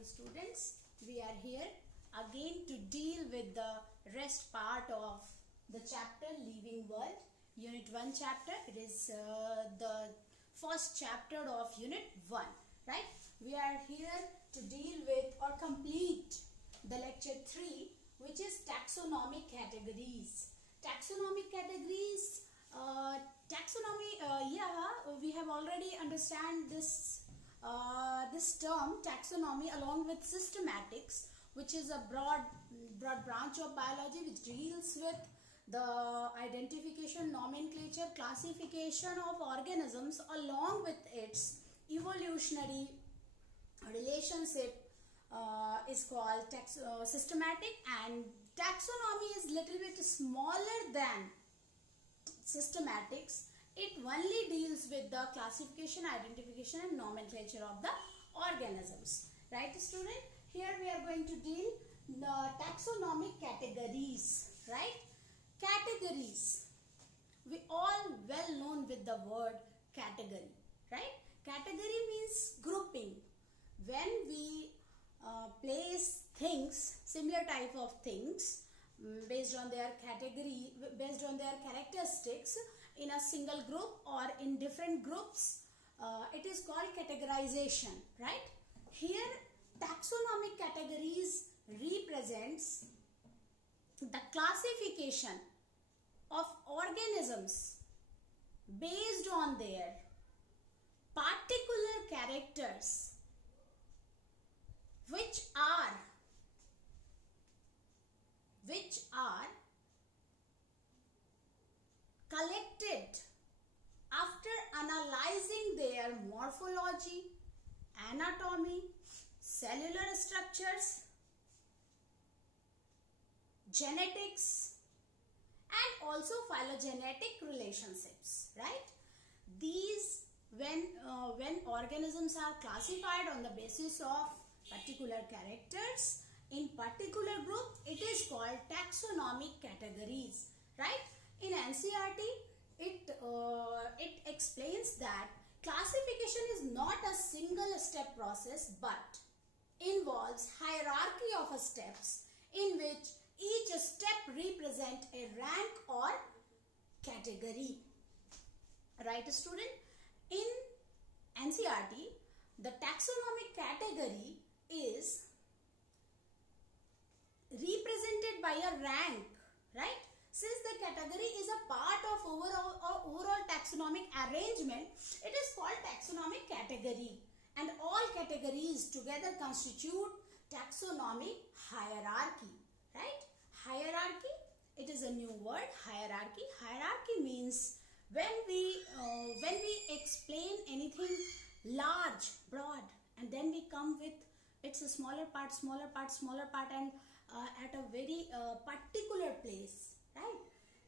morning, students. We are here again to deal with the rest part of the chapter Living World, Unit 1 chapter. It is the first chapter of Unit 1, right? We are here to deal with or complete the lecture 3, which is taxonomic categories. Taxonomic categories, we have already understand this term taxonomy along with systematics, which is a broad branch of biology which deals with the identification, nomenclature, classification of organisms along with its evolutionary relationship is called systematic, and taxonomy is little bit smaller than systematics. It only deals with the classification, identification and nomenclature of the organisms. Right, student? Here we are going to deal the taxonomic categories. Right? Categories. We all well known with the word category. Right? Category means grouping. When we place things, similar type of things, based on their category, based on their characteristics in a single group or in different groups, it is called categorization, right? Here taxonomic categories represents the classification of organisms based on their particular characters, which are collected after analyzing their morphology, anatomy, cellular structures, genetics and also phylogenetic relationships, right? These when organisms are classified on the basis of particular characters in particular group, it is called taxonomic categories, right? In NCERT, it explains that classification is not a single step process but involves hierarchy of steps in which each step represents a rank or category. Right, student? In NCERT, the taxonomic category is represented by a rank, right? Since the category is a part of overall taxonomic arrangement, it is called taxonomic category, and all categories together constitute taxonomic hierarchy, right? Hierarchy, it is a new word, hierarchy. Hierarchy means when we explain anything large, broad, and then we come with it's a smaller part, and at a very particular place, right?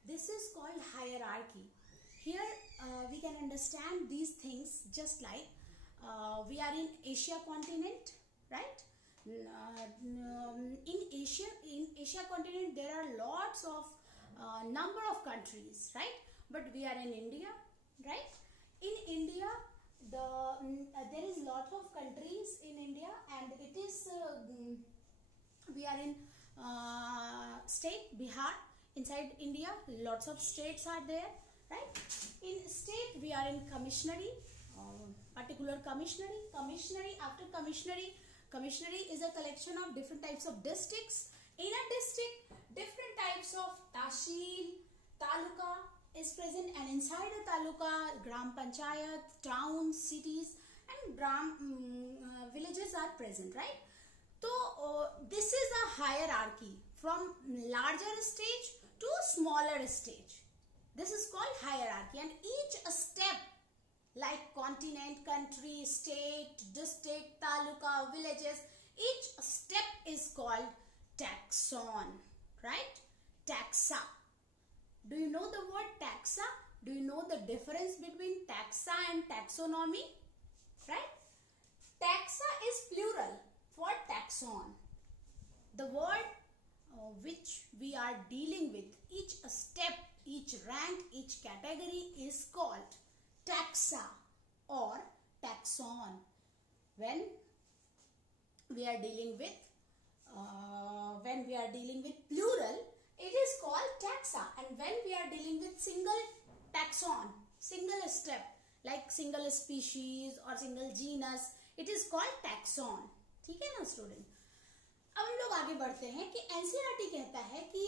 This is called hierarchy. Here we can understand these things just like we are in Asia continent, right? In Asia continent there are lots of number of countries, right? But we are in India, right? In India, there is lot of countries in India, and it is we are in state Bihar. Inside India, lots of states are there, right? In state, we are in commissionary, particular commissionary. After commissionary is a collection of different types of districts. In a district, different types of tahsil, taluka is present, and inside a taluka, gram panchayat, towns, cities and villages are present, right? So this is a hierarchy from larger stage to smaller stage. This is called hierarchy, and each step like continent, country, state, district, taluka, villages, each step is called taxon, right? Taxa. Do you know the word taxa? Do you know the difference between taxa and taxonomy? Right? Taxa is plural for taxon. The word which we are dealing with, each step, each rank, each category is called taxa or taxon. When we are dealing with when we are dealing with plural, it is called taxa, and when we are dealing with single taxon, single step like single species or single genus, it is called taxon. ठीक है ना student? अब हम लोग आगे बढ़ते हैं कि एनसीईआरटी कहता है कि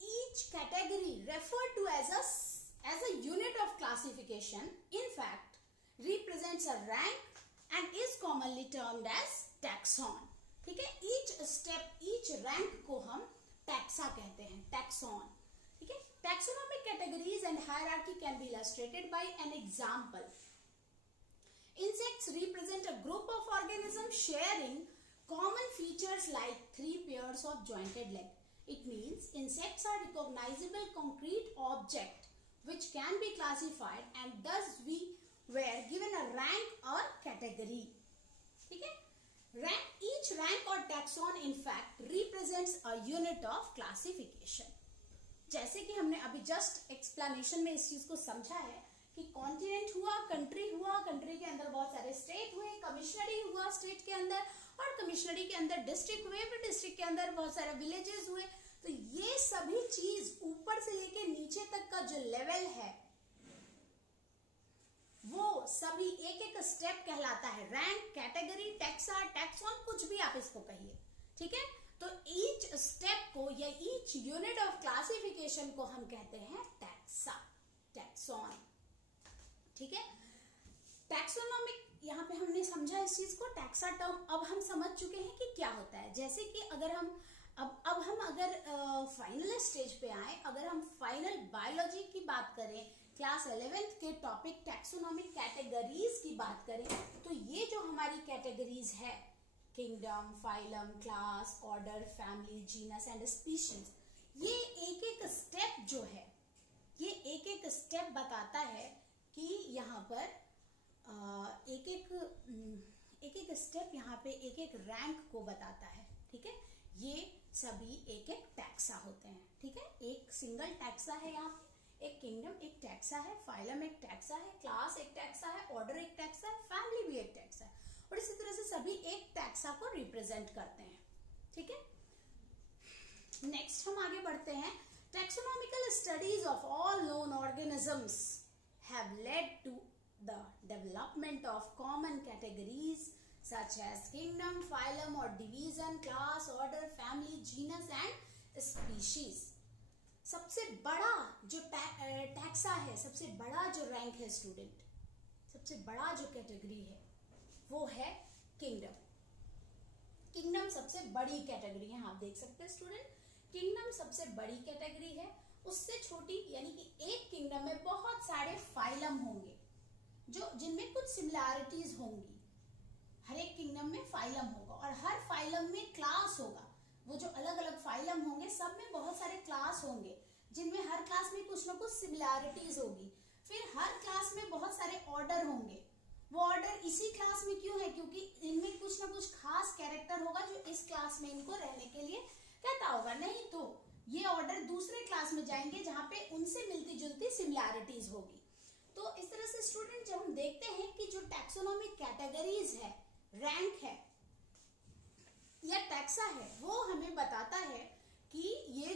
each category referred to as a unit of classification in fact represents a rank and is commonly termed as taxon. ठीक है? each step, each rank को हम taxa कहते हैं, taxon. ठीक है? Taxonomic categories and hierarchy can be illustrated by an example. Insects represent a group of organisms sharing common features like 3 pairs of jointed legs. It means insects are recognizable concrete object which can be classified and thus we were given a rank or category. ठीक है? Each rank or taxon in fact represents a unit of classification. जैसे कि हमने अभी just explanation में इस चीज को समझा है कि कॉन्टिनेंट हुआ, कंट्री के अंदर बहुत सारे स्टेट हुए, कमिश्नरी हुआ स्टेट के अंदर, और कमिश्नरी के अंदर डिस्ट्रिक्ट हुए, फिर डिस्ट्रिक्ट के अंदर बहुत सारे विलेजेस हुए. तो ये सभी चीज ऊपर से लेके नीचे तक का जो लेवल है वो सभी एक एक स्टेप कहलाता है. रैंक, कैटेगरी, टैक्सा, टैक्सॉन, कुछ भी आप इसको कहिए. ठीक है? तो ईच स्टेप को या ईच यूनिट ऑफ क्लासिफिकेशन को हम कहते हैं टैक्सा, टैक्सॉन. ठीक है? टैक्सोनॉमिक, यहाँ पे हमने समझा इस चीज को. टैक्सा टर्म अब हम समझ चुके हैं कि क्या होता है. जैसे कि अगर हम अब हम अगर फाइनल स्टेज पे आए, अगर हम फाइनल बायोलॉजी की बात करें, क्लास 11th के टॉपिक टैक्सोनॉमिक कैटेगरीज की बात करें, तो ये जो हमारी कैटेगरीज है, kingdom, phylum, class, order, family, genus and species, ये एक एक स्टेप जो है, ये एक एक स्टेप बताता है कि यहाँ पर एक एक स्टेप यहाँ पे एक एक रैंक को बताता है. ठीक है? ये सभी एक एक टैक्सा होते हैं. ठीक है? एक सिंगल टैक्सा है, यहाँ पे एक किंगडम एक टैक्सा है, फाइलम एक टैक्सा है, क्लास एक टैक्सा है, ऑर्डर एक टैक्सा है, फैमिली भी एक टैक्सा है, और इसी तरह से सभी एक टैक्सा को रिप्रेजेंट करते हैं. ठीक है? नेक्स्ट हम आगे बढ़ते हैं. Taxonomical studies of all known organisms have led to the development of common categories such as kingdom, phylum or division, class, order, family, genus and species. सबसे बड़ा जो टैक्सा है, सबसे बड़ा जो रैंक है स्टूडेंट, सबसे बड़ा जो कैटेगरी है वो है किंगडम. किंगडम सबसे बड़ी कैटेगरी है. आप देख सकते हैं स्टूडेंट, किंगडम सबसे बड़ी कैटेगरी है. उससे छोटी यानी कि एक किंगडम में बहुत सारे फाइलम होंगे जो जिनमें कुछ सिमिलैरिटीज होंगी. हर एक किंगडम में फाइलम होगा और हर फाइलम में क्लास होगा. वो जो अलग अलग फाइलम होंगे सब में बहुत सारे क्लास होंगे जिनमें हर क्लास में कुछ ना कुछ सिमिलैरिटीज होगी. फिर हर क्लास में बहुत सारे ऑर्डर होंगे. वो ऑर्डर इसी क्लास में क्यों है? क्योंकि इनमें कुछ ना कुछ खास कैरेक्टर होगा जो इस क्लास में इनको रहने के लिए कहता होगा. नहीं तो ये ऑर्डर दूसरे क्लास में जाएंगे जहां पे उनसे मिलती जुलती सिमिलैरिटीज होगी. तो इस तरह से स्टूडेंट जब हम देखते हैं कि जो टैक्सोनॉमिक कैटेगरीज है, रैंक है या टैक्सा है, वो हमें बताता है कि ये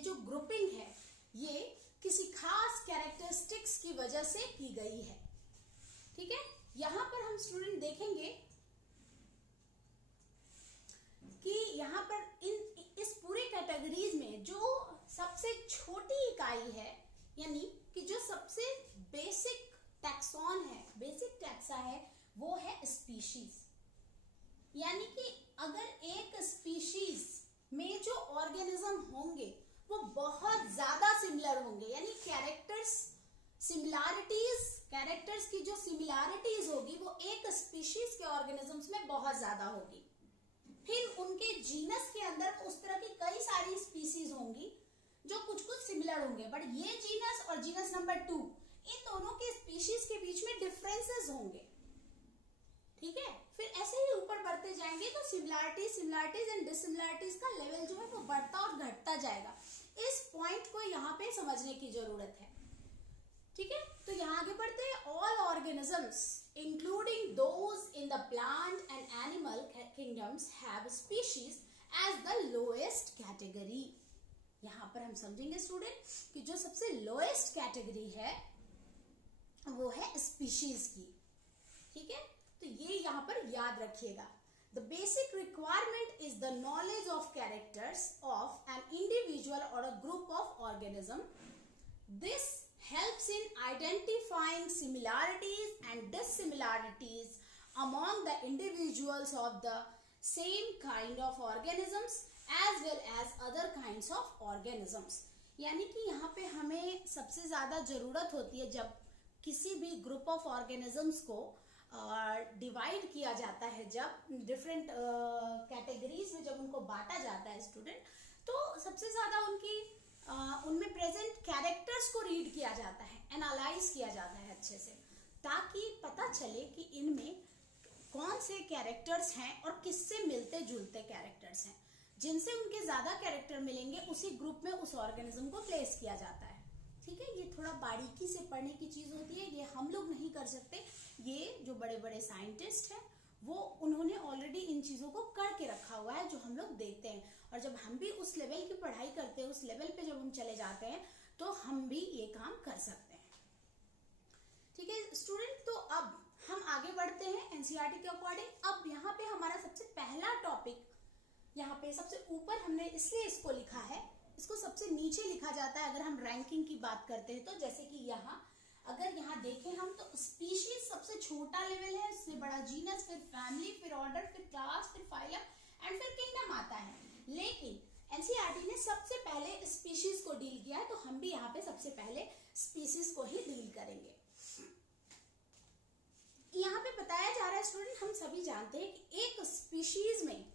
जो ग्रुपिंग है ये किसी खास कैरेक्टरिस्टिक्स की वजह से की गई है. ठीक है? यहां पर हम स्टूडेंट देखेंगे कि यहां पर इस पूरे कैटेगरीज में जो सबसे छोटी इकाई है, यानी कि जो सबसे बेसिक टैक्सॉन है, बेसिक टैक्सा है, वो है स्पीशीज. यानी कि अगर एक स्पीशीज में जो ऑर्गेनिज्म होंगे वो बहुत ज्यादा सिमिलर होंगे, यानी कैरेक्टर्स की जो सिमिलैरिटीज होगी वो एक स्पीशीज के ऑर्गेनिजम्स में बहुत ज्यादा होगी. फिर उनके जीनस के अंदर उस तरह की कई सारी स्पीशीज होंगी जो कुछ कुछ सिमिलर होंगे, बट ये जीनस और जीनस नंबर 2, इन दोनों के स्पीशीज के बीच में डिफरेंसेस होंगे. ठीक है? फिर ऐसे ही ऊपर बढ़ते जाएंगे तो सिमिलैरिटीज एंड डिसिमिलैरिटीज का लेवल जो है वो बढ़ता और घटता जाएगा. इस पॉइंट को यहाँ पे समझने की जरूरत है. ठीक है? तो यहाँ आगे बढ़ते हैं. All organisms including those in the plant and kingdoms have species as the lowest category. यहाँ पर हम समझेंगे स्टूडेंट कि जो सबसे लोएस्ट कैटेगरी है वो है स्पीशीज की. ठीक है, तो ये यहाँ पर याद रखिएगा. The basic requirement is the knowledge of characters of an individual or a group of organism. This helps in identifying similarities and dissimilarities among the individuals of the same kind of organisms as well as other kinds of organisms. यानी कि यहाँ पे हमें सबसे ज्यादा जरूरत होती है जब किसी भी ग्रुप ऑफ ऑर्गेनिजम्स को डिवाइड किया जाता है, जब डिफरेंट कैटेगरीज में जब उनको बांटा जाता है स्टूडेंट, तो सबसे ज्यादा उनमें प्रेजेंट कैरेक्टर्स को रीड किया जाता है, एनालाइज किया जाता है अच्छे से, ताकि पता चले कि इनमें कौन से कैरेक्टर्स हैं और किससे मिलते जुलते कैरेक्टर्स हैं. जिनसे उनके ज्यादा कैरेक्टर मिलेंगे उसी ग्रुप में उस ऑर्गेनिज्म को प्लेस किया जाता है. ठीक है, ये थोड़ा बारीकी से पढ़ने की चीज होती है, ये हम लोग नहीं कर सकते. ये जो बड़े बड़े साइंटिस्ट हैं वो उन्होंने ऑलरेडी इन चीजों को करके रखा हुआ है जो हम लोग देखते हैं. और जब हम भी उस लेवल की पढ़ाई करते हैं, उस लेवल पे जब हम चले जाते हैं, तो हम भी ये काम कर सकते हैं. ठीक है स्टूडेंट, तो अब हम आगे बढ़ते हैं एनसीईआरटी के अकॉर्डिंग. अब यहाँ पे हमारा सबसे पहला टॉपिक, यहाँ पे सबसे ऊपर हमने इसलिए इसको लिखा है, इसको सबसे नीचे लिखा जाता है अगर हम रैंकिंग की बात करते हैं तो. जैसे कि यहाँ अगर यहाँ देखें हम तो स्पीशीज सबसे छोटा लेवल है, इससे बड़ा जीनस, फिर फैमिली, फिर ऑर्डर, फिर क्लास, फिर फाइलम एंड फिर किंगडम आता है. लेकिन एनसीईआरटी ने सबसे पहले स्पीशीज को डील किया है, तो हम भी यहाँ पे सबसे पहले स्पीशीज को ही डील करेंगे. यहाँ पे बताया जा रहा है स्टूडेंट, हम सभी जानते हैं कि एक स्पीशीज में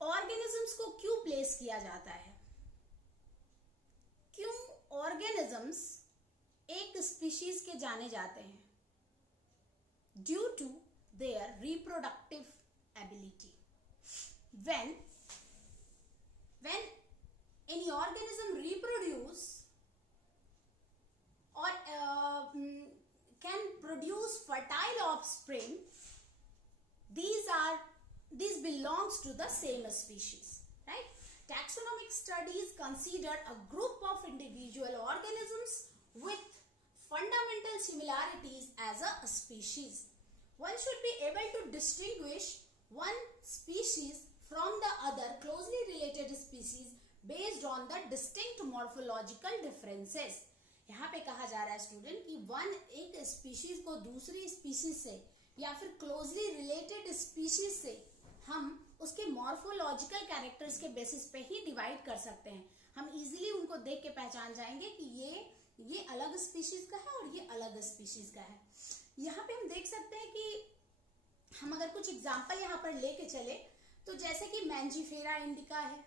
ऑर्गेनिजम्स को क्यों प्लेस किया जाता है, क्यों ऑर्गेनिजम्स एक स्पीशीज के जाने जाते हैं. Due to their reproductive ability. when any organism reproduce or can produce fertile offspring, these belongs to the same species, right? Taxonomic studies consider a group of individual organisms with fundamental similarities as a species. One should be able to distinguish one species from the other closely related species based on the distinct morphological differences. यहाँ पे कहा जा रहा है student कि एक species को दूसरी स्पीशीज से या फिर क्लोजली रिलेटेड स्पीशीज से हम उसके मॉर्फोलॉजिकल कैरेक्टर्स के बेसिस पे ही डिवाइड कर सकते हैं. हम इजीली उनको देख के पहचान जाएंगे कि ये अलग स्पीशीज का है और ये अलग स्पीशीज का है. यहाँ पे हम देख सकते हैं कि हम अगर कुछ एग्जाम्पल यहाँ पर लेके चले तो जैसे कि मैंजीफेरा इंडिका है.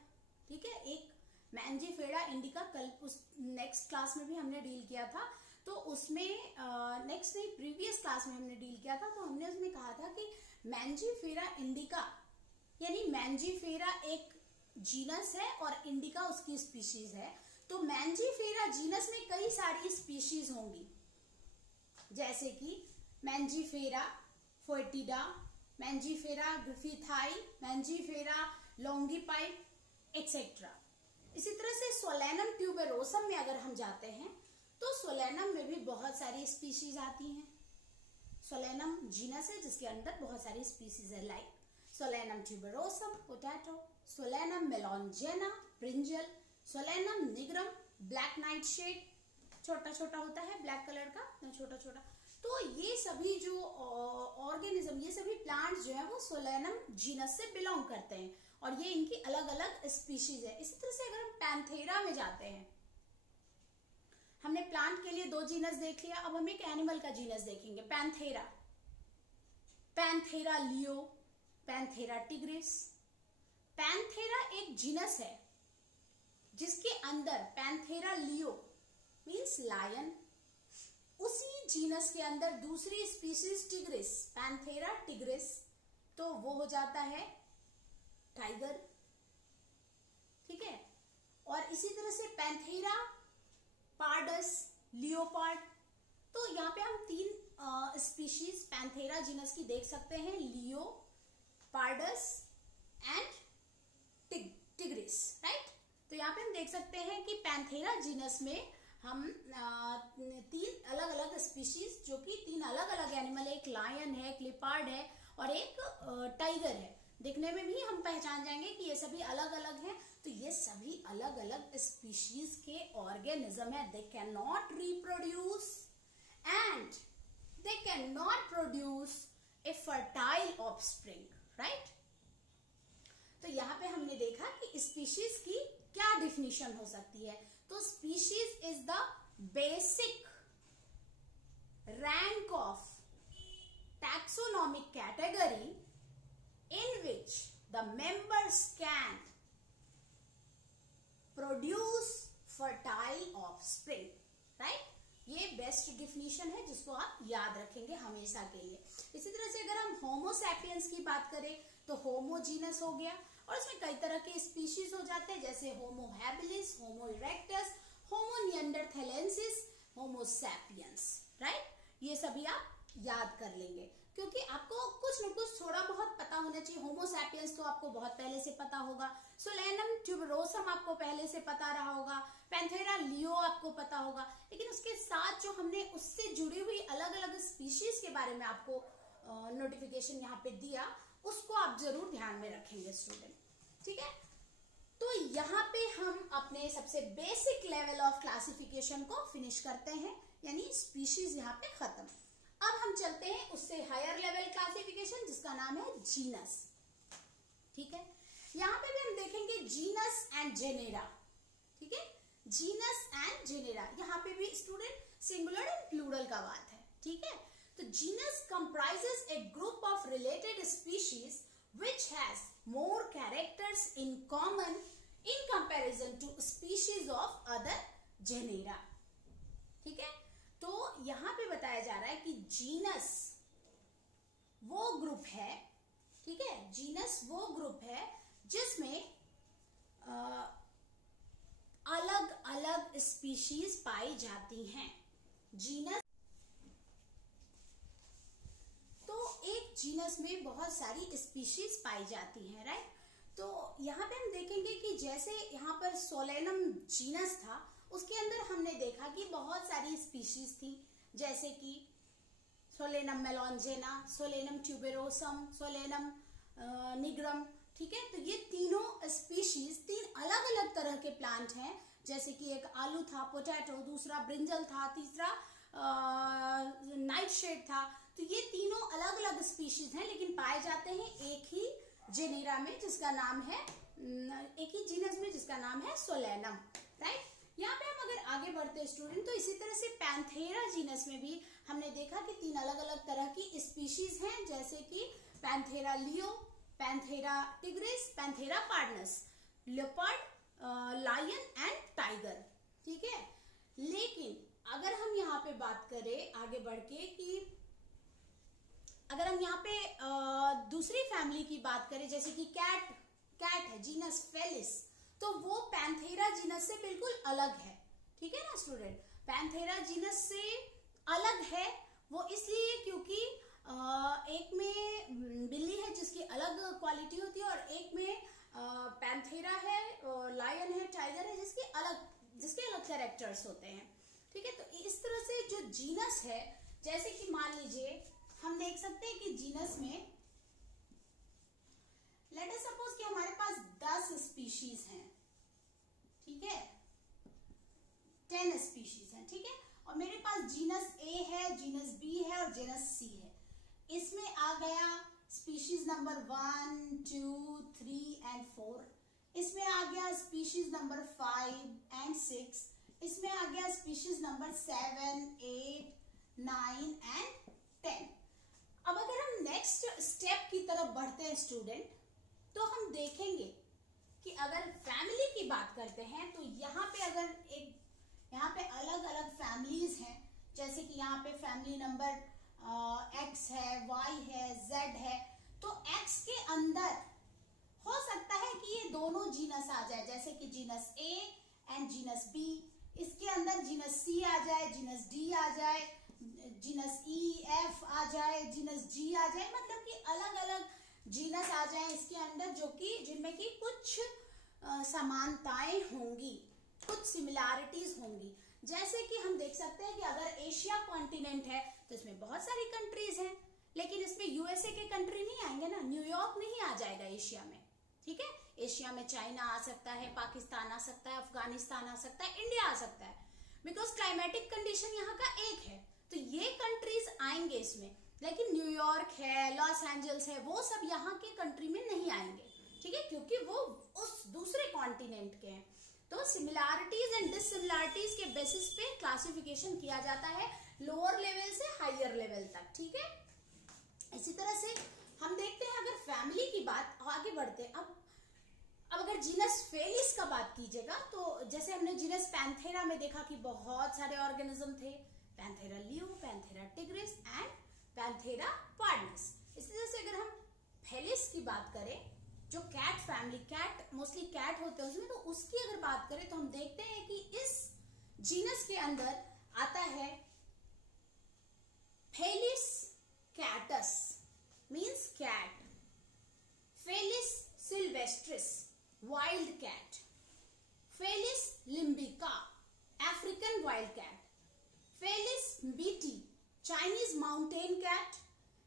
ठीक है, एक मैंजीफेरा इंडिका कल उस नेक्स्ट क्लास में भी हमने डील किया था, तो उसमें नेक्स्ट नहीं प्रीवियस क्लास में हमने डील किया था, तो हमने उसमें कहा था कि मैंजीफेरा इंडिका यानी मैंजीफेरा एक जीनस है और इंडिका उसकी स्पीशीज है. तो मैंजीफेरा जीनस में कई सारी स्पीशीज होंगी, जैसे कि mangifera foetida, mangifera griffithii, mangifera longipes etcetera. इसी तरह से सोलेनम ट्यूबेरोसम में अगर हम जाते हैं तो सोलेनम में भी बहुत सारी स्पीशीज आती हैं. सोलेनम जीनस है जिसके अंदर बहुत सारी स्पीशीज है, like solanum tuberosum potato, solanum melongena brinjal, solanum nigrum black night shade, छोटा छोटा होता है ब्लैक कलर का, छोटा छोटा. तो ये सभी जो ऑर्गेनिज्म, ये सभी प्लांट्स जो है वो सोलेनम जीनस से बिलोंग करते हैं और ये इनकी अलग अलग स्पीशीज है. इसी तरह से अगर हम पैंथेरा में जाते हैं, हमने प्लांट के लिए 2 जीनस देख लिया, अब हम एक एनिमल का जीनस देखेंगे, Panthera. Panthera leo, panthera tigris. Panthera एक जीनस है जिसके अंदर पैंथेरा लियो मीन्स लायन, उसी जीनस के अंदर दूसरी स्पीशीज टिग्रिस, पैंथेरा टिग्रिस, तो वो हो जाता है टाइगर. ठीक है, और इसी तरह से पैंथेरा पार्डस, लियोपार्ड. तो यहाँ पे हम 3 स्पीशीज पैंथेरा जीनस की देख सकते हैं, लियो, पार्डस एंड टिग्रिस, राइट। तो यहाँ पे हम देख सकते हैं कि पैंथेरा जीनस में हम 3 अलग अलग स्पीशीज, जो कि 3 अलग अलग एनिमल है, एक लायन है, एक लिपार्ड है और एक टाइगर है। देखने में भी हम पहचान जाएंगे कि ये सभी अलग अलग हैं। तो ये सभी अलग अलग स्पीशीज के ऑर्गेनिज्म है। They can not reproduce and they can not produce a fertile offspring, right. तो यहाँ पे हमने देखा कि स्पीशीज की क्या डिफिनीशन हो सकती है। तो species is the basic rank of taxonomic category in which the members can produce fertile offspring, right? ये बेस्ट डिफिनीशन है जिसको आप याद रखेंगे हमेशा के लिए। इसी तरह से अगर हम होमो सैपियंस की बात करें तो होमो जीनस हो गया और इसमें कई तरह के स्पीशीज हो जाते हैं, जैसे होमो हैबिलिस, होमो इरेक्टस, होमो निएंडरथैलेंसिस, होमो सैपियंस, राइट। ये सभी आप याद कर लेंगे क्योंकि आपको कुछ न कुछ थोड़ा बहुत पता होना चाहिए। होमो सैपियंस तो आपको बहुत पहले से पता होगा, सोलेनम ट्यूबरोसम आपको पहले से पता रहा होगा, पैंथेरा लियो आपको पता होगा, लेकिन उसके साथ जो हमने उससे जुड़ी हुई अलग अलग स्पीशीज के बारे में आपको नोटिफिकेशन यहाँ पे दिया, उसको आप जरूर ध्यान में रखेंगे स्टूडेंट, ठीक है। तो यहाँ पे हम अपने सबसे बेसिक लेवल ऑफ क्लासिफिकेशन को फिनिश करते हैं, यानी स्पीशीज यहाँ पे खत्म। अब हम चलते हैं उससे हायर लेवल क्लासिफिकेशन जिसका नाम है जीनस, ठीक है। यहाँ पे भी हम देखेंगे जीनस एंड जेनेरा, ठीक है। जीनस एंड जेनेरा, यहाँ पे भी स्टूडेंट सिंगुलर एंड प्लूरल का बात है, ठीक है। तो genus comprises A group of related species which has more characters in common in comparison to species of other genera, ठीक है। तो यहां पे बताया जा रहा है कि जीनस वो ग्रुप है, ठीक है, जीनस वो ग्रुप है जिसमें अलग अलग स्पीशीज पाई जाती हैं। जीनस, तो एक जीनस में बहुत सारी स्पीशीज पाई जाती हैं, राइट। तो यहाँ पे हम देखेंगे कि जैसे यहाँ पर सोलेनम जीनस था, उसके अंदर हमने देखा कि बहुत सारी स्पीशीज थी, जैसे कि Solanum मेलॉन्जेना, Solanum tuberosum, Solanum nigrum, ठीक है। तो ये तीनों स्पीशीज 3 अलग अलग तरह के प्लांट हैं, जैसे कि एक आलू था, पोटैटो, दूसरा ब्रिंजल था, तीसरा नाइट शेड था। तो ये तीनों अलग अलग स्पीशीज हैं, लेकिन पाए जाते हैं एक ही जेनेरा में जिसका नाम है, एक ही जीनस में जिसका नाम है सोलेनम, राइट। यहाँ पे हम अगर आगे बढ़ते हैं स्टूडेंट, तो इसी तरह से पैंथेरा जीनस में भी हमने देखा कि 3 अलग अलग तरह की स्पीशीज हैं, जैसे कि panthera leo, panthera tigris, panthera pardus, leopard, lion and tiger, ठीक है। लेकिन अगर हम यहाँ पे बात करें आगे बढ़ के कि अगर हम यहाँ पे दूसरी फैमिली की बात करें, जैसे कि कैट है, जीनस फेलिस, तो वो पैंथेरा जीनस से बिल्कुल अलग है, ठीक है ना स्टूडेंट। पैंथेरा जीनस से अलग है वो इसलिए क्योंकि एक में बिल्ली है जिसकी अलग क्वालिटी होती है, और एक में पैंथेरा है, लायन है, टाइगर है, जिसके अलग कैरेक्टर्स होते हैं, ठीक है। तो इस तरह से जो जीनस है, जैसे कि मान लीजिए हम देख सकते हैं कि जीनस में लेट अस सपोज कि हमारे पास 10 स्पीशीज हैं, ठीक है, 10 स्पीशीज हैं, ठीक है। और मेरे पास जीनस ए है, जीनस बी है और जीनस सी है। इसमें आ गया स्पीशीज नंबर 1, 2, 3 एंड 4। इसमें आ गया स्पीशीज नंबर 5 एंड 6। इसमें आ गया स्पीशीज नंबर 7, 8, 9 एंड 10। अब अगर हम नेक्स्ट स्टेप की तरफ बढ़ते हैं स्टूडेंट, तो हम देखेंगे कि अगर फैमिली की बात करते हैं, तो यहाँ पे अलग अलग फैमिलीज हैं, जैसे कि यहाँ पे फैमिली नंबर X है, Y है, Z है। तो X के अंदर हो सकता है कि ये दोनों जीनस आ जाए, जैसे कि genus A and genus B। इसके अंदर जीनस C आ जाए, जीनस D आ जाए, जीनस E, F आ जाए, जीनस G आ जाए, मतलब कि अलग अलग जीनस आ जाए इसके अंदर जो कि जिनमें कि कुछ समानताएं होंगी, कुछ सिमिलैरिटीज होंगी। जैसे कि हम देख सकते हैं कि अगर एशिया कॉन्टिनेंट है तो इसमें बहुत सारी कंट्रीज हैं, लेकिन इसमें यूएसए के कंट्री नहीं आएंगे ना, न्यूयॉर्क नहीं आ जाएगा एशिया में, ठीक है। एशिया में चाइना आ सकता है, पाकिस्तान आ सकता है, अफगानिस्तान आ सकता है, इंडिया आ सकता है, बिकॉज क्लाइमेटिक कंडीशन यहाँ का एक है, तो ये कंट्रीज आएंगे इसमें। लेकिन न्यूयॉर्क है, लॉस एंजल्स है, वो सब यहाँ के कंट्री में नहीं आएंगे, ठीक है, क्योंकि वो उस दूसरे कॉन्टिनेंट के हैं। तो सिमिलैरिटीज एंड डिससिमिलैरिटीज के बेसिस पे क्लासिफिकेशन किया जाता है लोअर लेवल से हायर लेवल तक, ठीक है। इसी तरह से हम देखते हैं, अगर फैमिली की बात आगे बढ़ते हैं, अब अगर जीनस फेलिस का बात कीजिएगा तो जैसे हमने जीनस पैंथेरा में देखा कि बहुत सारे ऑर्गेनिज्म थे, panthera leo, panthera tigris and panthera pardus. इसी तरह से अगर हम फेलिस की बात करें, जो cat family, cat mostly cat होते हैं उसमें, तो उसकी अगर बात करें तो हम देखते हैं कि इस जीनस के अंदर आता है felis catus means cat, felis silvestris wild cat, felis libyca African wild cat, felis bieti Chinese mountain cat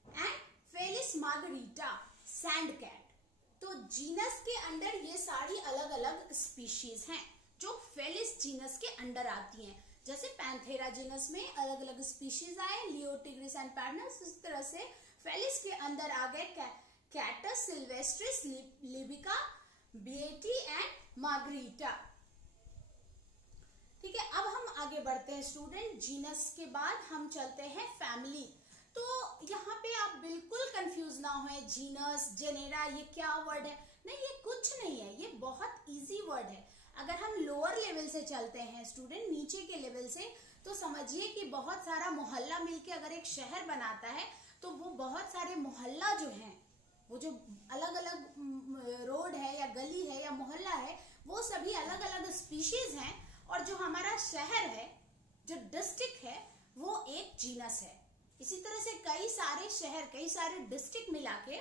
and felis margarita sand cat. तो जीनस के अंदर ये सारी अलग अलग स्पीशीज हैं जो फेलिस जीनस के अंदर आती हैं। जैसे पैंथेरा जीनस में अलग अलग स्पीशीज आए, लियो, टिग्रिस एंड पैर्डनस, इस तरह से फेलिस के अंदर आ गए कैटस, सिल्वेस्ट्रिस, लिबिका, बीटी एंड मार्गरीटा, ठीक है। अब हम आगे बढ़ते हैं स्टूडेंट, जीनस के बाद हम चलते हैं फैमिली। तो यहाँ पे आप बिल्कुल कंफ्यूज ना हो, जीनस, जेनेरा, ये क्या वर्ड है, नहीं ये कुछ नहीं है, ये बहुत इजी वर्ड है। अगर हम लोअर लेवल से चलते हैं स्टूडेंट, नीचे के लेवल से, तो समझिए कि बहुत सारा मोहल्ला मिलके अगर एक शहर बनाता है तो वो बहुत सारे मोहल्ला जो हैं, वो जो अलग अलग रोड है या गली है या मोहल्ला है, वो सभी अलग अलग स्पीशीज हैं, और जो हमारा शहर है, जो डिस्ट्रिक्ट है, वो एक जीनस है। इसी तरह से कई सारे शहर, कई सारे डिस्ट्रिक्ट मिला के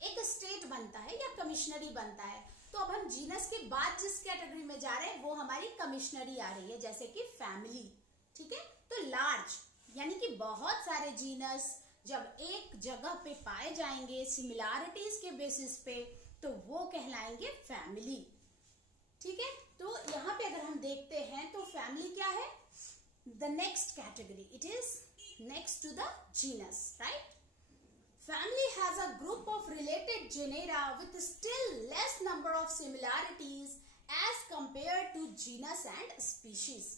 एक स्टेट बनता है या कमिश्नरी बनता है। तो अब हम जीनस के बाद जिस कैटेगरी में जा रहे हैं वो हमारी कमिश्नरी आ रही है, जैसे कि फैमिली, ठीक है। तो लार्ज यानी कि बहुत सारे जीनस जब एक जगह पे पाए जाएंगे सिमिलैरिटीज के बेसिस पे, तो वो कहलाएंगे फैमिली, ठीक है। तो यहाँ पे अगर हम देखते हैं तो फैमिली क्या है, the next category, it is next to the genus, right? Family has a group of related genera with still less number of similarities as compared to genus and species,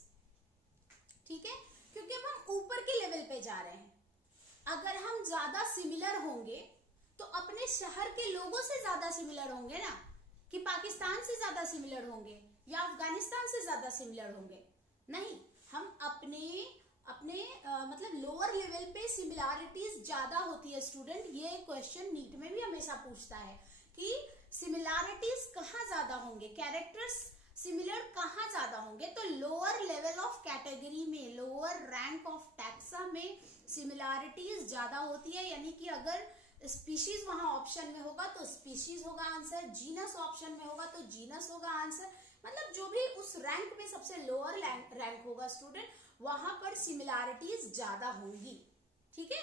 ठीक है, क्योंकि अब हम ऊपर के लेवल पे जा रहे हैं। अगर हम ज्यादा सिमिलर होंगे तो अपने शहर के लोगों से ज्यादा सिमिलर होंगे ना, कि पाकिस्तान से ज्यादा सिमिलर होंगे या अफगानिस्तान से ज्यादा सिमिलर होंगे, नहीं, हम अपने मतलब लोअर लेवल पे सिमिलैरिटीज ज्यादा होती है स्टूडेंट। ये क्वेश्चन नीट में भी हमेशा पूछता है कि सिमिलैरिटीज कहाँ ज्यादा होंगे, कैरेक्टर्स सिमिलर कहाँ ज्यादा होंगे, तो लोअर लेवल ऑफ कैटेगरी में, लोअर रैंक ऑफ टैक्सा में सिमिलैरिटीज ज्यादा होती है। यानी कि अगर स्पीशीज वहां ऑप्शन में होगा तो स्पीशीज होगा आंसर, जीनस ऑप्शन में होगा तो जीनस होगा आंसर, मतलब जो भी उस रैंक में सबसे लोअर रैंक होगा स्टूडेंट, वहां पर सिमिलैरिटीज ज्यादा होंगी, ठीक है।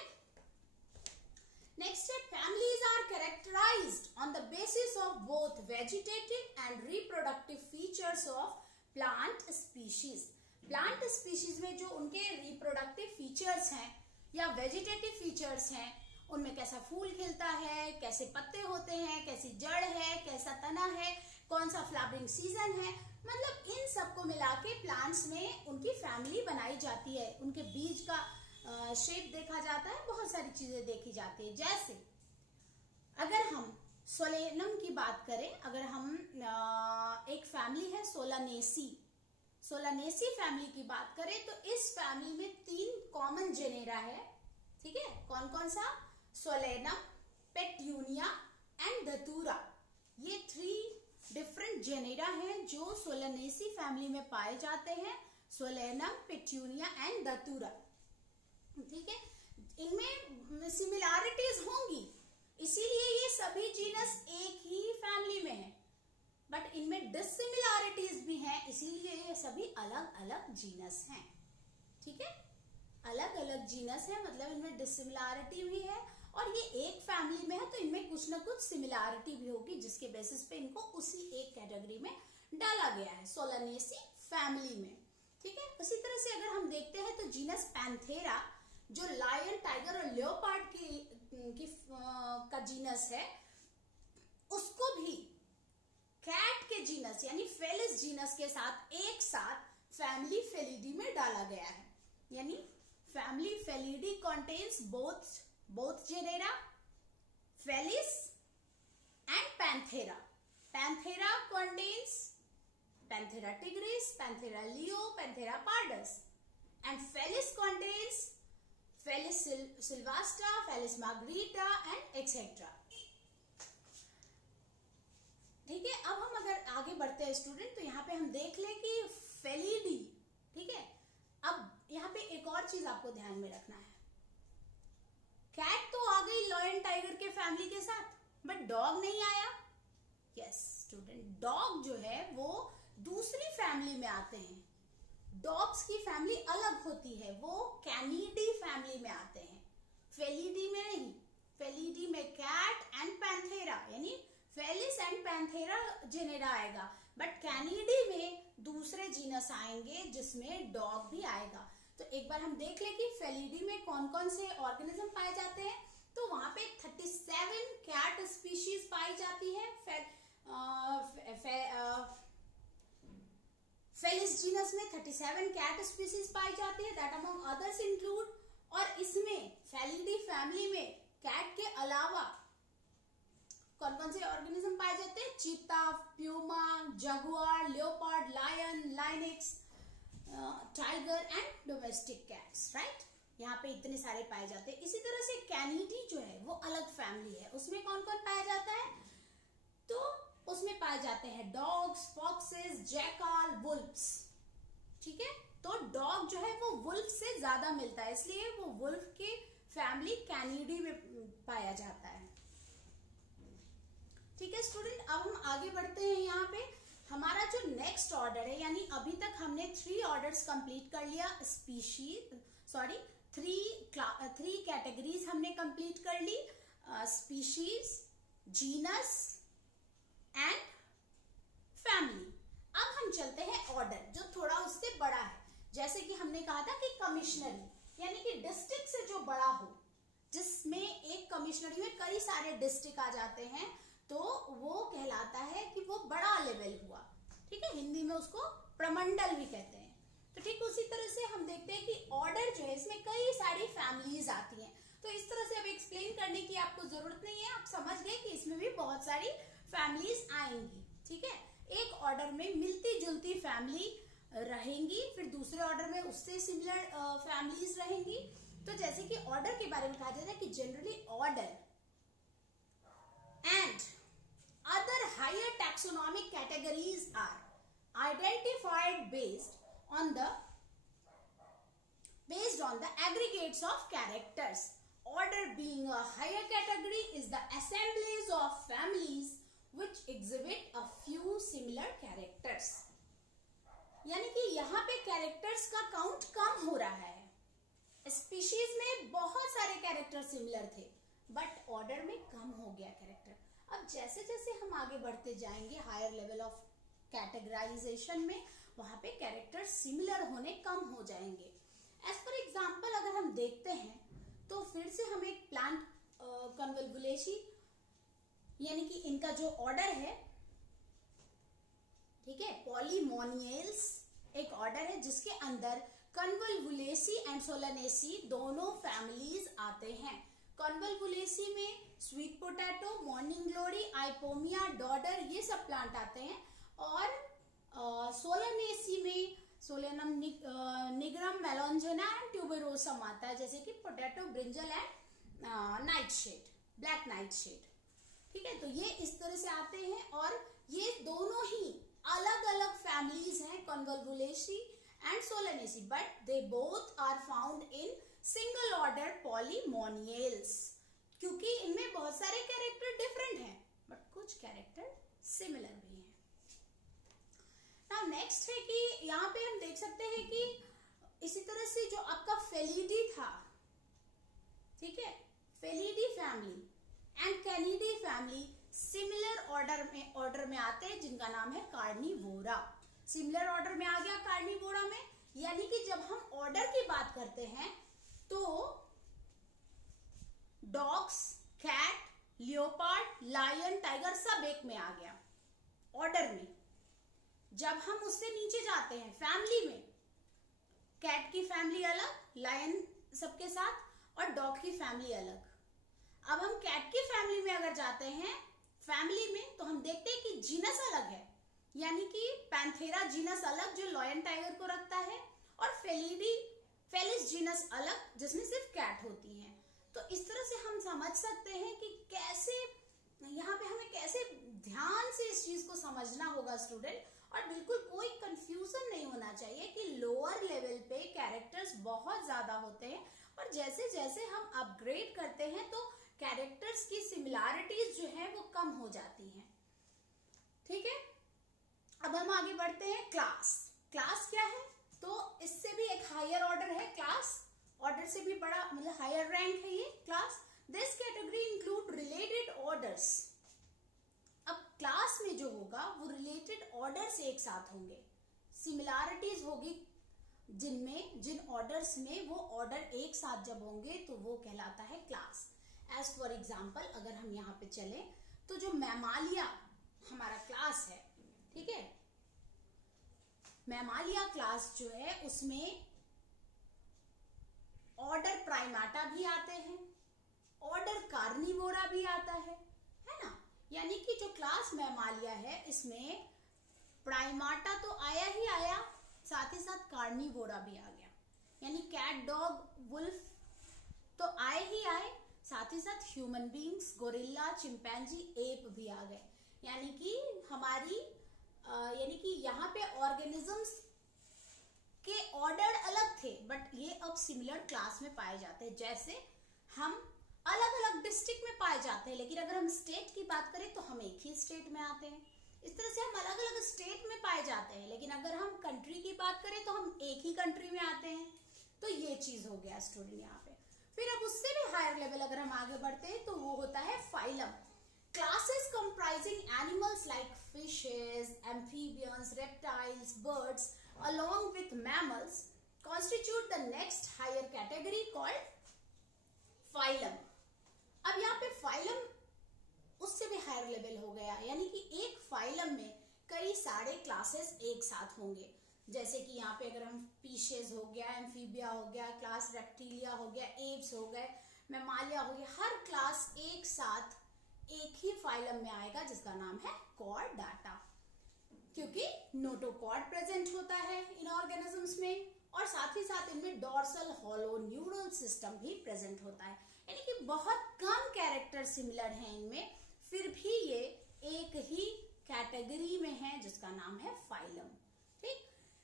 नेक्स्ट है, families are characterized on the basis of both vegetative and reproductive features of plant species. Plant species में जो उनके रिप्रोडक्टिव फीचर्स हैं या वेजिटेटिव फीचर्स हैं, उनमें कैसा फूल खिलता है, कैसे पत्ते होते हैं, कैसी जड़ है, कैसा तना है, कौन सा फ्लावरिंग सीजन है, मतलब इन सबको मिला के प्लांट्स में उनकी फैमिली बनाई जाती है, उनके बीज का शेप देखा जाता है, बहुत सारी चीजें देखी जाती है। जैसे अगर हम सोलेनम की बात करें, अगर हम एक फैमिली है सोलानेसी, सोलानेसी फैमिली की बात करें तो इस फैमिली में 3 कॉमन जेनेरा है, ठीक है। कौन कौन सा, सोलेनम, पेट्यूनिया एंड धतूरा, ये 3 डिफरेंट जेनेरा हैं जो सोलानेसी फैमिली में पाए जाते हैं, सोलेनम, पेट्यूनिया एंड धतूरा, ठीक है। इनमें सिमिलैरिटीज होंगी, इसीलिए ये सभी अलग अलग जीनस हैं। ठीक है, अलग अलग जीनस है, मतलब इनमें डिसिमिलैरिटी भी है, और ये एक फैमिली में है तो इनमें कुछ ना कुछ सिमिलैरिटी भी होगी, जिसके बेसिस पे इनको उसी एक कैटेगरी में डाला गया है, सोलानेसी फैमिली में। ठीक है, उसी तरह से अगर हम देखते हैं तो जीनस पैंथेरा जो लायन, टाइगर और लेओपार्ड का जीनस है, उसको भी कैट के जीनस यानी फेलिस जीनस के साथ एक साथ फैमिली फेलिडी में डाला गया है। यानी family Felidae contains both genera Felis and Panthera. Panthera contains Panthera tigris, Panthera leo, Panthera pardus, and Felis contains Felis sylvestra, Felis margarita and etc. ठीक है, अब हम अगर आगे बढ़ते हैं स्टूडेंट, तो यहाँ पे हम देख लें कि फेलिडी, ठीक है, अब यहाँ पे एक और चीज आपको ध्यान में रखना है, कैट तो आ गई लॉयन टाइगर के फैमिली के साथ, बट डॉग नहीं आया। यस स्टूडेंट, डॉग जो है वो दूसरी फैमिली में आते हैं, डॉग्स की फैमिली अलग होती है, वो कैनिडी फैमिली में आते हैं, फेलिडी में नहीं। फेलिडी में कैट एंड पैंथेरा यानी फेलिस एंड पैंथेरा जेनेरा आएगा, बट कैनिडी में दूसरे जीनस आएंगे जिसमें डॉग भी आएगा। तो एक बार हम देख लें कि फेलिडी में कौन कौन से ऑर्गेनिज्म पाए जाते हैं। तो वहां पे 37 कैट स्पीशीज पाई जाती है फेलिस जीनस में 37 कैट स्पीशीज पाई जाती है, दैट अमंग अदर्स इंक्लूड, और इसमें फेलिडी फैमिली में कैट के अलावा कौन कौन से ऑर्गेनिज्म पाए जाते हैं, चीता, puma, jaguar, leopard, lion, lynx, tiger and domestic cats, right. यहाँ पे इतने सारे पाए जाते हैं। इसी तरह से कैनिडी जो है वो अलग फैमिली है, उसमें कौन कौन पाया जाता है, तो उसमें पाए जाते हैं डॉग्स, फॉक्सेस, जैकाल, वुल्फ्स। ठीक है, तो डॉग जो है वो वुल्फ से ज्यादा मिलता है, इसलिए वो वुल्फ की फैमिली कैनिडी में पाया जाता है। ठीक है स्टूडेंट, अब हम आगे बढ़ते हैं। यहाँ पे हमारा जो नेक्स्ट ऑर्डर है, यानी अभी तक हमने 3 ऑर्डर्स कंप्लीट कर लिया, थ्री कैटेगरीज हमने कंप्लीट कर ली, स्पीशीज, जीनस एंड फैमिली। अब हम चलते हैं ऑर्डर जो थोड़ा उससे बड़ा है, जैसे कि हमने कहा था कि कमिश्नरी यानी कि डिस्ट्रिक्ट से जो बड़ा हो, जिसमें एक कमिश्नरी में कई सारे डिस्ट्रिक्ट आ जाते हैं, तो वो कहलाता है कि वो बड़ा लेवल हुआ। ठीक है, हिंदी में उसको प्रमंडल भी कहते हैं। तो ठीक उसी तरह से हम देखते हैं कि ऑर्डर जो है इसमें कई सारी फैमिलीज आती हैं, तो इस तरह से अब एक्सप्लेन करने की आपको जरूरत नहीं है, आप समझ गए कि इसमें भी बहुत सारी फैमिलीज आएंगी। ठीक है, एक ऑर्डर में मिलती जुलती फैमिली रहेंगी, फिर दूसरे ऑर्डर में उससे सिमिलर फैमिलीज रहेंगी। तो जैसे कि ऑर्डर के बारे में कहा जाता है कि generally order and other higher taxonomic categories are identified based on the aggregates of characters. Order being a higher category is the assemblies of families which exhibit a few similar characters. यानी कि यहाँ पे characters का count कम हो रहा है, species में बहुत सारे कैरेक्टर सिमिलर थे, बट ऑर्डर में कम हो गया कैरेक्टर। अब जैसे जैसे हम आगे बढ़ते जाएंगे हायर लेवल ऑफ कैटेगराइजेशन में, वहां पे कैरेक्टर सिमिलर होने कम हो जाएंगे। एज फॉर एग्जांपल अगर हम देखते हैं तो फिर से हम एक प्लांट कन्वल्वुलेसी यानी कि इनका जो ऑर्डर है, ठीक है, पॉलीमोनियल्स एक ऑर्डर है जिसके अंदर कन्वल्वुलेसी एंड सोलानेसी दोनों फैमिलीज आते हैं। कन्वल्वुलेसी में sweet potato, morning glory, ipomoea, dodder ये सब प्लांट आते हैं, और सोलानेसी में solanum nigrum, melongena and tuberosum आता है, जैसे कि potato, brinjal and nightshade, black nightshade. ठीक है, तो ये इस तरह से आते हैं, और ये दोनों ही अलग अलग फैमिलीज हैं, convolvulaceae and solanaceae, but they both are found in single order polemoniales, क्योंकि इनमें बहुत सारे कैरेक्टर डिफरेंट हैं बट कुछ कैरेक्टर सिमिलर भी हैं। नाउ नेक्स्ट है कि यहाँ पे हम देख सकते हैं कि इसी तरह से जो आपका फेलिडी था, ठीक है, Felidae family and Canidae family similar order में आते हैं, जिनका नाम है कार्निवोरा। सिमिलर ऑर्डर में आ गया कार्निवोरा में, यानी कि जब हम ऑर्डर की बात करते हैं तो dogs, cat, leopard, lion, tiger सब एक में आ गया ऑर्डर में। जब हम उससे नीचे जाते हैं फैमिली में, कैट की फैमिली अलग, लायन सबके साथ, और डॉग की फैमिली अलग। अब हम कैट की फैमिली में अगर जाते हैं फैमिली में, तो हम देखते हैं कि जीनस अलग है, यानी कि पैंथेरा जीनस अलग जो लायन टाइगर को रखता है, और फेलिस जीनस अलग जिसमें सिर्फ कैट होती है। तो इस तरह से हम समझ सकते हैं कि कैसे यहाँ पे हमें कैसे ध्यान से इस चीज को समझना होगा स्टूडेंट, और बिल्कुल कोई कंफ्यूजन नहीं होना चाहिए कि लोअर लेवल पे कैरेक्टर्स बहुत ज्यादा होते हैं, और जैसे जैसे हम अपग्रेड करते हैं तो कैरेक्टर्स की सिमिलैरिटीज जो है वो कम हो जाती हैं। ठीक है, अब हम आगे बढ़ते हैं। क्लास क्या है? तो इससे भी एक हायर ऑर्डर है क्लास, ऑर्डर से भी बड़ा मतलब हायर रैंक है ये class. This category include related orders. अब क्लास में जो होगा वो रिलेटेड ऑर्डर्स एक साथ होंगे, सिमिलैरिटीज होगी जिन ऑर्डर्स में, वो ऑर्डर एक साथ जब होंगे तो वो कहलाता है क्लास। एज फॉर एग्जाम्पल अगर हम यहाँ पे चले तो जो मैमालिया हमारा क्लास है, ठीक है, मैमालिया क्लास जो है उसमें ऑर्डर प्राइमाटा भी आते हैं, ऑर्डर कार्निवोरा भी आता है ना। यानी कि जो क्लास मैमालिया है इसमें प्राइमाटा तो आया ही आया, साथ ही साथ कार्निवोरा भी आ गया, यानी कैट, डॉग, वुल्फ तो आए ही आए, साथ ही साथ human beings, gorilla, chimpanzee, app भी आ गए। यानी कि हमारी यानी कि यहाँ पे ऑर्गेनिजम्स के ऑर्डर अलग थे, बट ये अब सिमिलर क्लास में पाए जाते हैं। जैसे हम अलग अलग डिस्ट्रिक्ट में पाए जाते हैं, लेकिन अगर हम स्टेट की बात करें तो हम एक ही स्टेट में आते हैं। इस तरह से हम अलग अलग स्टेट में पाए जाते हैं, लेकिन अगर हम कंट्री की बात करें तो हम एक ही कंट्री में आते हैं। तो ये चीज हो गया स्टूडेंट यहाँ पे। फिर अब उससे भी हायर लेवल अगर हम आगे बढ़ते हैं तो वो होता है phylum. Classes comprising animals like fishes, amphibians, reptiles, birds along with mammals constitute the next higher category called phylum। अब यहाँ पे फाइलम उससे भी हायर लेवल हो गया, यानी कि एक फाइलम में कई सारे क्लासेस एक साथ होंगे। जैसे कि यहाँ पे अगर हम पीशेज हो गया, एम्फीबिया हो गया, क्लास रेप्टिलिया हो गया, एप्स हो गए, मैमालिया हो गया, हर क्लास एक साथ एक ही फाइलम में आएगा जिसका नाम है कॉर्डाटा, क्योंकि नोटोकॉर्ड प्रेजेंट होता है इन ऑर्गेनिजम्स में, और साथ ही साथ इनमें डॉर्सल हॉलो न्यूरल सिस्टम भी प्रेजेंट होता है। यानी कि बहुत कम कैरेक्टर सिमिलर हैं इनमें, फिर भी ये एक ही कैटेगरी में है जिसका नाम है फाइलम। ठीक,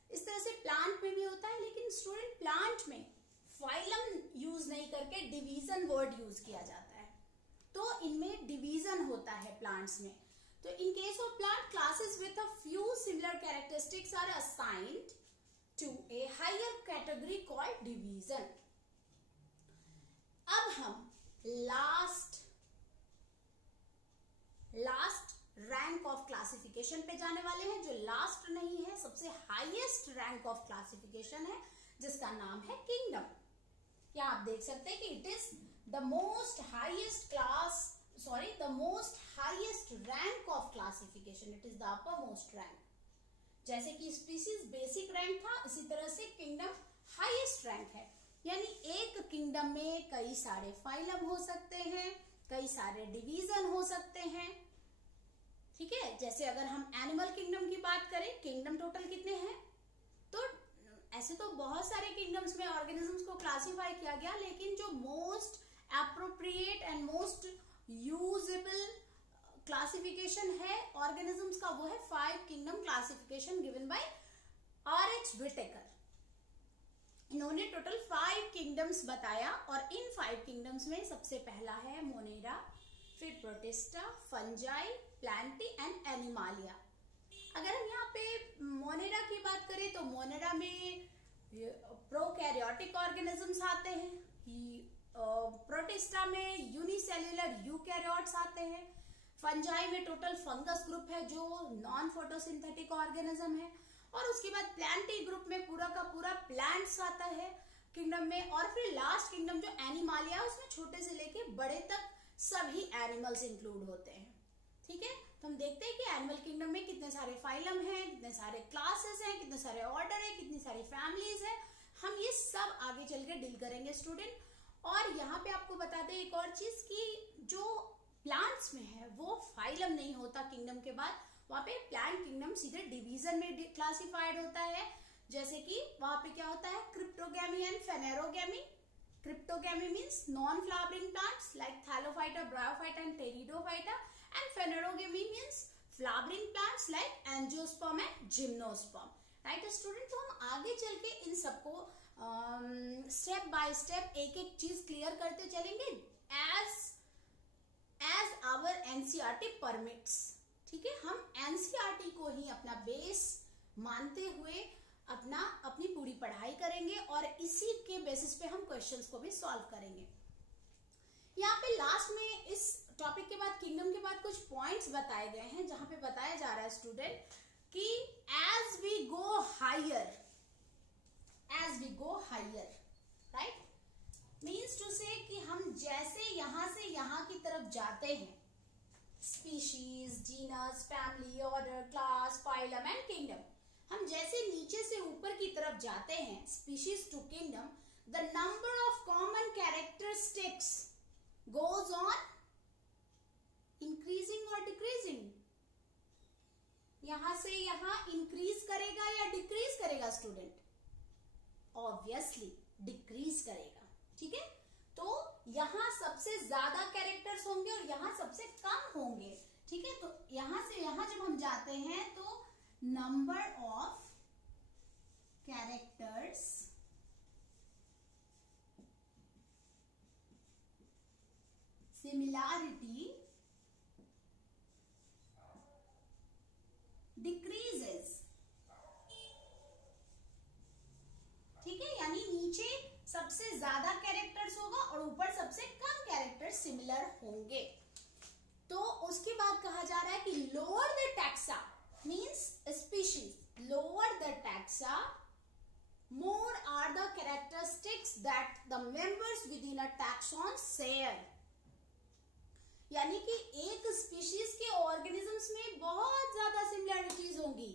इस तरह से प्लांट में भी होता है, लेकिन स्टूडेंट प्लांट में फाइलम यूज नहीं करके डिवीजन वर्ड यूज किया जाता है, तो इनमें डिवीजन होता है प्लांट्स में। तो in case of plant, classes with a few similar characteristics are assigned to a higher category called division। अब हम लास्ट रैंक ऑफ क्लासिफिकेशन पे जाने वाले हैं, जो लास्ट नहीं है, सबसे हाईएस्ट रैंक ऑफ क्लासिफिकेशन है, जिसका नाम है किंगडम। क्या आप देख सकते हैं कि it is the most highest class, the most highest rank of classification, it is the uppermost rank। जैसे कि स्पीसीज बेसिक रैंक था, इसी तरह से किंगडम हाईएस्ट रैंक है। यानी एक किंगडम में कई सारे फाइलम हो सकते हैं, कई सारे डिवीजन हो सकते हैं। ठीक है, जैसे अगर हम एनिमल किंगडम की बात करें, किंगडम टोटल कितने हैं? तो ऐसे तो बहुत सारे किंगडम्स में ऑर्गेनिजम्स को क्लासिफाई किया गया, लेकिन जो most appropriate and most usable classification है ऑर्गेनिजम्स का, वो है 5 kingdom classification given by R.H. Whittaker. इन्होंने टोटल 5 किंगडम्स बताया, और इन 5 किंगडम्स में सबसे पहला है मोनेरा, फिर protista, fungi, Plantae and Animalia. अगर हम यहाँ पे मोनेरा की बात करें तो मोनेरा में प्रोकैरियोटिक ऑर्गेनिजम्स आते हैं, प्रोटिस्टा में यूनिसेल्युलर यूकैरियोट्स आते हैं, फंजाई में टोटल फंगस ग्रुप है जो नॉन फोटोसिंथेटिक ऑर्गेनिज्म है, और उसके बाद प्लांटी ग्रुप में पूरा का पूरा प्लांट्स आता है किंगडम में, और फिर लास्ट किंगडम जो एनिमालिया है उसमें छोटे से लेके बड़े तक सभी एनिमल्स इंक्लूड होते हैं। ठीक है, तो हम देखते हैं कि एनिमल किंगडम में कितने सारे फाइलम हैं, कितने सारे क्लासेस हैं, कितने सारे ऑर्डर है, कितनी सारी फैमिलीज है, हम ये सब आगे चल के डील करेंगे स्टूडेंट। और यहाँ पे आपको बता दें एक और चीज कि जो प्लांट्स में है वो फाइलम नहीं होता किंगडम के बाद, वहां पे प्लांट किंगडम सीधे डिवीजन में क्लासिफाइड होता है। जैसे कि वहां पे क्या होता है, cryptogamae and phanerogamae. Cryptogamae means non flowering plants like thallophyta, bryophyta and pteridophyta, and phanerogamae means flowering plants like angiosperm and gymnosperm. Right student, तो हम आगे चल के इन सबको स्टेप बाय स्टेप एक एक चीज क्लियर करते चलेंगे एज आवर एनसीईआरटी परमिट्स। ठीक है, हम एनसीईआरटी को ही अपना बेस मानते हुए अपनी पूरी पढ़ाई करेंगे और इसी के बेसिस पे हम क्वेश्चंस को भी सॉल्व करेंगे। यहाँ पे लास्ट में इस टॉपिक के बाद किंगडम के बाद कुछ पॉइंट्स बताए गए हैं जहां पे बताया जा रहा है स्टूडेंट कि as we go higher, right, means to say कि हम जैसे यहां से यहां की तरफ जाते हैं, species, genus, family, order, class, phylum and kingdom, हम जैसे नीचे से ऊपर की तरफ जाते हैं species to kingdom, the number of common characteristics goes on increasing और डिक्रीजिंग। यहां से यहां इंक्रीज करेगा या डिक्रीज करेगा स्टूडेंट? ऑब्वियसली डिक्रीज करेगा। ठीक है, तो यहां सबसे ज्यादा कैरेक्टर्स होंगे और यहां सबसे कम होंगे। ठीक है, तो यहां से यहां जब हम जाते हैं तो number of characters similarity decreases. ठीक है, यानी नीचे सबसे ज्यादा कैरेक्टर्स होगा और ऊपर सबसे कम कैरेक्टर्स सिमिलर होंगे। तो उसके बाद कहा जा रहा है कि lower the taxa means species, lower the taxa, more are the characteristics that the members within a taxon share। यानी कि एक स्पीशीज के ऑर्गेनिजम्स में बहुत ज्यादा सिमिलैरिटीज होंगी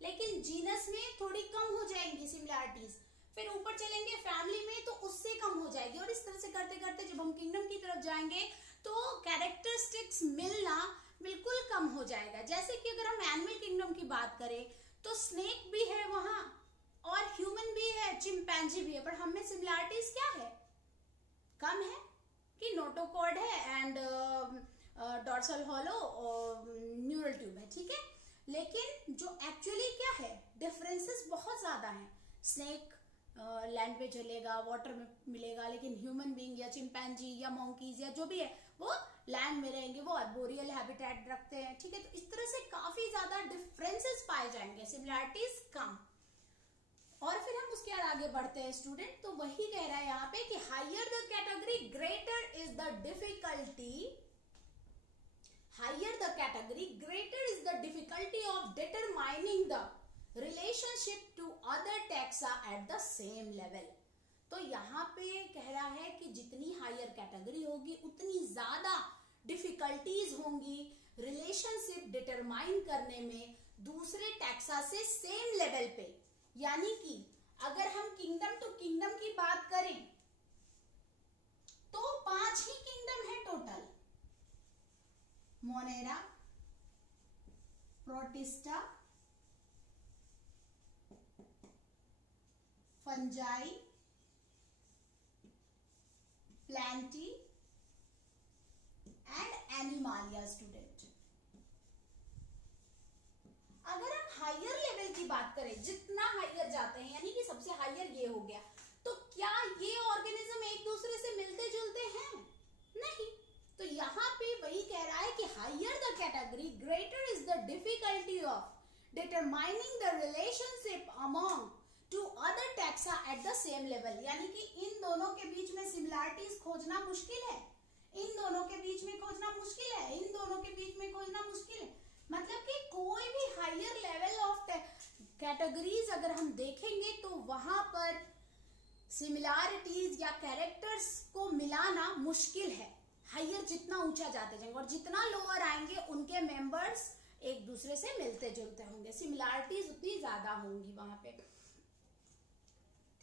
लेकिन जीनस में थोड़ी कम हो जाएंगी सिमिलैरिटीज, फिर ऊपर चलेंगे फैमिली में तो उससे कम हो जाएगी, और इस तरह से करते करते जब हम किंगडम की तरफ जाएंगे तो कैरेक्टरिस्टिक्स मिलना बिल्कुल कम हो जाएगा। जैसे कि अगर हम एनिमल किंगडम की बात करें तो स्नेक भी है वहां और ह्यूमन भी है, चिंपैंजी भी है, पर हम में सिमिलैरिटीज क्या है? कम है कि नोटोकॉर्ड है एंड डॉर्सल हॉलो और न्यूरल ट्यूब है। ठीक है, लेकिन जो एक्चुअली क्या है, डिफरेंसेस बहुत ज्यादा हैं। स्नेक लैंड पे चलेगा, वाटर में मिलेगा, लेकिन ह्यूमन बीइंग या चिंपैंजी या मंकीज या जो भी है वो लैंड में रहेंगे, वो आर्बोरियल हैबिटेट रखते हैं। ठीक है, तो इस तरह से काफी ज्यादा डिफरेंसेस पाए जाएंगे, सिमिलैरिटीज कम। और फिर हम उसके आगे बढ़ते हैं स्टूडेंट, तो वही कह रहा है यहाँ पे कि higher the category greater is the difficulty, higher the category greater is the difficulty of determining the relationship to other taxa at the same level. तो यहाँ पे कह रहा है कि जितनी हायर कैटेगरी होगी उतनी ज्यादा डिफिकल्टीज होंगी रिलेशनशिप डिटरमाइन करने में दूसरे टैक्सा से सेम लेवल पे। यानी कि अगर हम किंगडम टू किंगडम की बात करें तो 5 ही किंगडम है total, Monera, protista, fungi, Plantae and Animalia. Student, अगर हम हायर लेवल की बात करें, जितना हायर जाते हैं यानी कि सबसे हायर ये हो गया, तो क्या ये ऑर्गेनिज्म एक दूसरे से मिलते जुलते हैं? नहीं। तो यहाँ पे वही कह रहा है कि higher the category greater is the difficulty of determining the relationship among two other taxa at the same level. यानी कि इन दोनों के बीच में सिमिलैरिटीज खोजना मुश्किल है, इन दोनों के बीच में खोजना मुश्किल है, इन दोनों के बीच में खोजना मुश्किल है। मतलब कि कोई भी हायर लेवल ऑफ कैटेगरीज अगर हम देखेंगे तो वहां पर सिमिलैरिटीज या कैरेक्टर्स को मिलाना मुश्किल है। हायर जितना ऊंचा जाते जाएंगे और जितना लोअर आएंगे उनके मेंबर्स एक दूसरे से मिलते जुलते होंगे, सिमिलैरिटीज उतनी ज्यादा होंगी वहां पे,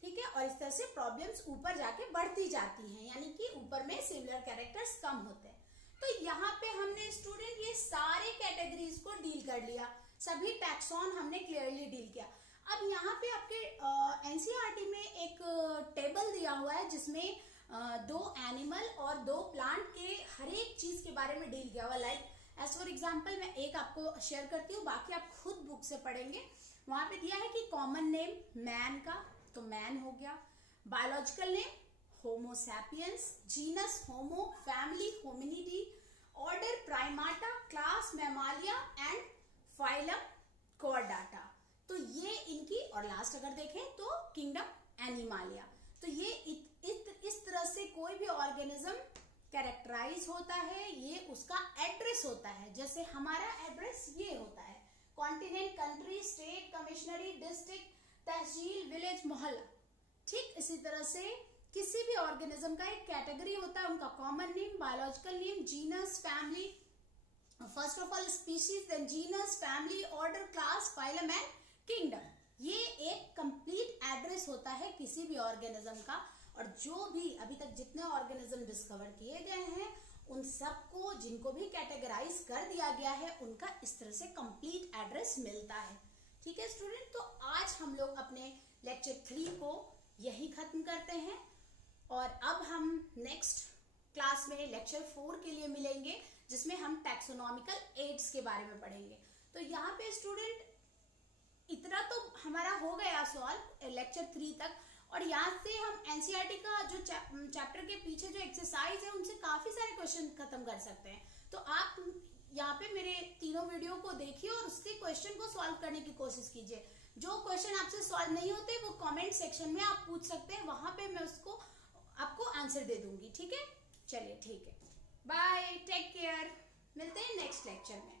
ठीक है। और इस तरह से प्रॉब्लम्स ऊपर जाके बढ़ती जाती हैं, यानी कि ऊपर में सिमिलर कैरेक्टर्स कम होते हैं। तो यहाँ पे हमने स्टूडेंट ये सारे कैटेगरीज को डील कर लिया, सभी टैक्सॉन हमने क्लियरली डील किया। अब यहाँ पे आपके एनसीईआरटी में एक टेबल दिया हुआ है जिसमें 2 एनिमल और 2 प्लांट के हर एक चीज के बारे में डील किया हुआ। लाइक एज फॉर एग्जाम्पल मैं एक आपको शेयर करती हूँ, बाकी आप खुद बुक से पढ़ेंगे। वहां पे दिया है कि कॉमन नेम मैन का, तो मैन हो गया। Biological name homo sapiens, genus homo, family hominidae, order primata, class mammalia and phylum chordata. तो ये इनकी, और लास्ट अगर देखें तो किंगडम एनिमालिया। तो ये इस तरह से कोई भी ऑर्गेनिज्म कैरेक्टराइज होता है, ये उसका एड्रेस होता है। जैसे हमारा एड्रेस ये होता है, कॉन्टिनेंट, कंट्री, स्टेट, कमिश्नरी, डिस्ट्रिक्ट, तहसील, विलेज, मोहल्ला। ठीक इसी तरह से किसी भी ऑर्गेनिज्म का एक कैटेगरी होता है, उनका common name, biological name, genus, family, first of all species, then genus, family, order, class, phylum and kingdom. ये एक कंप्लीट एड्रेस होता है किसी भी ऑर्गेनिज्म का। और जो भी अभी तक जितने ऑर्गेनिज्म डिस्कवर किए गए हैं उन सबको, जिनको भी कैटेगराइज कर दिया गया है, उनका इस तरह से कंप्लीट एड्रेस मिलता है। ठीक है स्टूडेंट, तो आज हम लोग अपने लेक्चर 3 को यही खत्म करते हैं और अब हम नेक्स्ट क्लास में लेक्चर 4 के लिए मिलेंगे, जिसमें हम टैक्सोनॉमिकल एड्स के बारे में पढ़ेंगे। तो यहाँ पे स्टूडेंट इतना तो हमारा हो गया सॉल्व लेक्चर 3 तक, और यहाँ से हम एनसीईआरटी का जो चैप्टर के पीछे जो एक्सरसाइज है उनसे काफी सारे क्वेश्चन खत्म कर सकते हैं। तो आप यहाँ पे मेरे तीनों वीडियो को देखिए और उससे क्वेश्चन को सॉल्व करने की कोशिश कीजिए। जो क्वेश्चन आपसे सॉल्व नहीं होते वो कमेंट सेक्शन में आप पूछ सकते हैं, वहां पे मैं उसको आपको आंसर दे दूंगी। ठीक है, चलिए ठीक है, बाय, टेक केयर, मिलते हैं नेक्स्ट लेक्चर में।